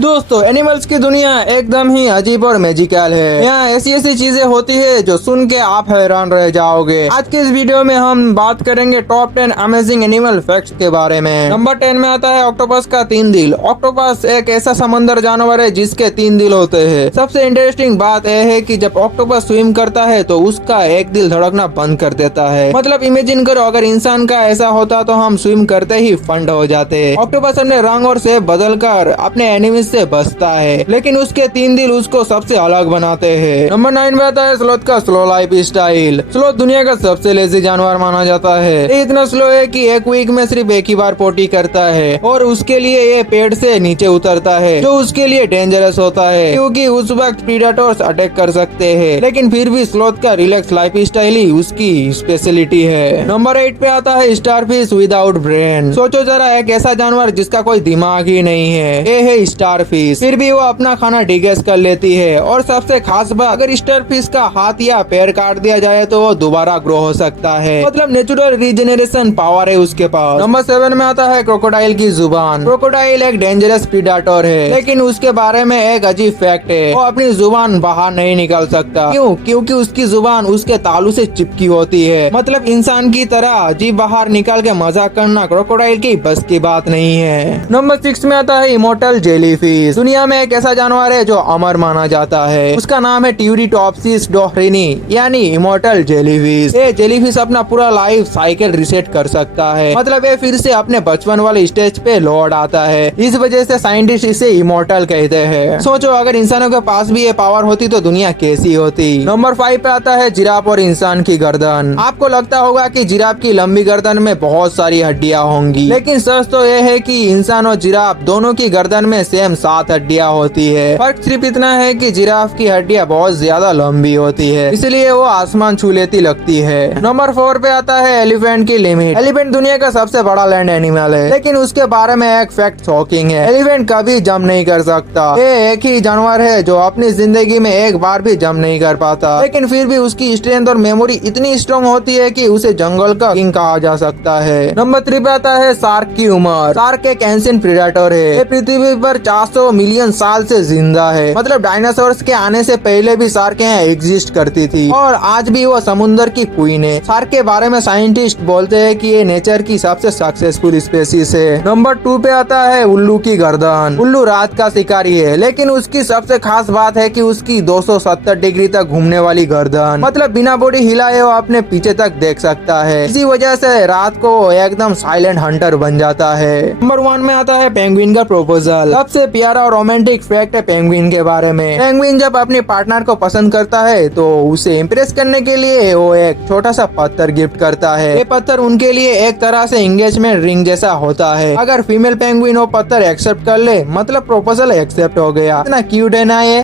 दोस्तों एनिमल्स की दुनिया एकदम ही अजीब और मैजिकल है। यहाँ ऐसी ऐसी चीजें होती है जो सुन के आप हैरान रह जाओगे। आज के इस वीडियो में हम बात करेंगे टॉप 10 अमेजिंग एनिमल फैक्ट्स के बारे में। नंबर 10 में आता है ऑक्टोपस का 3 दिल। ऑक्टोपस एक ऐसा समंदर जानवर है जिसके 3 दिल होते हैं। सबसे इंटरेस्टिंग बात यह है कि जब ऑक्टोपस स्विम करता है तो उसका एक दिल धड़कना बंद कर देता है। मतलब इमेजिन करो अगर इंसान का ऐसा होता तो हम स्विम करते ही फंड हो जाते। ऑक्टोपस अपने रंग और शेप बदल कर अपने एनिमी से बचता है, लेकिन उसके 3 दिल उसको सबसे अलग बनाते हैं। नंबर 9 में आता है स्लोथ का स्लो लाइफ स्टाइल। स्लोथ दुनिया का सबसे लेजी जानवर माना जाता है। ये इतना स्लो है कि एक वीक में सिर्फ एक ही बार पोटी करता है और उसके लिए ये पेड़ से नीचे उतरता है, जो उसके लिए डेंजरस होता है क्योंकि उस वक्त प्रीडेटर्स अटैक कर सकते हैं। लेकिन फिर भी स्लोथ का रिलैक्स लाइफ स्टाइल ही उसकी स्पेशलिटी है। नंबर 8 पे आता है स्टारफिश विदाउट ब्रेन। सोचो जरा, एक ऐसा जानवर जिसका कोई दिमाग ही नहीं है, ये है स्टारफिश। फिर भी वो अपना खाना डिगेस्ट कर लेती है और सबसे खास बात, अगर स्टारफिश का हाथ या पैर काट दिया जाए तो वो दोबारा ग्रो हो सकता है। मतलब नेचुरल रीजनरेशन पावर है उसके पास। नंबर 7 में आता है क्रोकोडाइल की जुबान। क्रोकोडाइल एक डेंजरस प्रीडेटर है, लेकिन उसके बारे में एक अजीब फैक्ट है, वो अपनी जुबान बाहर नहीं निकाल सकता। क्यों? क्योंकि उसकी जुबान उसके तालू से चिपकी होती है। मतलब इंसान की तरह जीभ बाहर निकाल के मजाक करना क्रोकोडाइल की बस की बात नहीं है। नंबर 6 में आता है इमोर्टल जेलीफिश। दुनिया में एक ऐसा जानवर है जो अमर माना जाता है। उसका नाम है ट्यूरिटॉप्सिस डोहरिनी, यानी इमोर्टल जेलीफिश। ये जेलीफिश अपना पूरा लाइफ साइकिल रिसेट कर सकता है। मतलब ये फिर से अपने बचपन वाले स्टेज पे लौट आता है। इस वजह से साइंटिस्ट इसे इमोर्टल कहते हैं। सोचो अगर इंसानों के पास भी ये पावर होती तो दुनिया कैसी होती। नंबर 5 पे आता है जिराफ और इंसान की गर्दन। आपको लगता होगा कि जिराफ की लंबी गर्दन में बहुत सारी हड्डियां होंगी, लेकिन सच तो यह है कि इंसान और जिराफ दोनों की गर्दन में सेम 7 हड्डियां होती है। फर्क सिर्फ इतना है कि जिराफ की हड्डियां बहुत ज्यादा लंबी होती है, इसलिए वो आसमान छू लेती लगती है। नंबर 4 पे आता है एलिफेंट की लिमिट। एलिफेंट दुनिया का सबसे बड़ा लैंड एनिमल है, लेकिन उसके बारे में एक फैक्ट शॉकिंग है। एलिफेंट कभी जंप नहीं कर सकता। ये एक ही जानवर है जो अपनी जिंदगी में एक बार भी जंप नहीं कर पाता, लेकिन फिर भी उसकी स्ट्रेंथ और मेमोरी इतनी स्ट्रॉन्ग होती है कि उसे जंगल का किंग कहा जा सकता है। नंबर 3 पे आता है शार्क की उम्र। शार्क एक एंशिएंट प्रेडेटर है। ये पृथ्वी पर 400 मिलियन साल से जिंदा है। मतलब डायनासोर्स के आने से पहले भी शार्क यहाँ एग्जिस्ट करती थी और आज भी वो समुद्र की क्वीन है। शार्क के बारे में साइंटिस्ट बोलते हैं कि ये नेचर की सबसे सक्सेसफुल स्पेसीज है। नंबर 2 पे आता है उल्लू की गर्दन। उल्लू रात का शिकारी है, लेकिन उसकी सबसे खास बात है कि उसकी 270 डिग्री तक घूमने वाली गर्दन। मतलब बिना बॉडी हिलाए वो अपने पीछे तक देख सकता है। इसी वजह से रात को एकदम साइलेंट हंटर बन जाता है। नंबर 1 में आता है पेंगुइन का प्रपोजल। सबसे प्यारा और रोमांटिक फैक्ट है पेंगुइन के बारे में। पेंगुइन जब अपने पार्टनर को पसंद करता है तो उसे इम्प्रेस करने के लिए वो एक छोटा सा पत्थर गिफ्ट करता है। ये पत्थर उनके लिए एक तरह से एंगेजमेंट रिंग जैसा होता है। अगर फीमेल पेंगुइन वो पत्थर एक्सेप्ट कर ले, मतलब प्रपोजल एक्सेप्ट हो गया। इतना क्यूट है ना ये।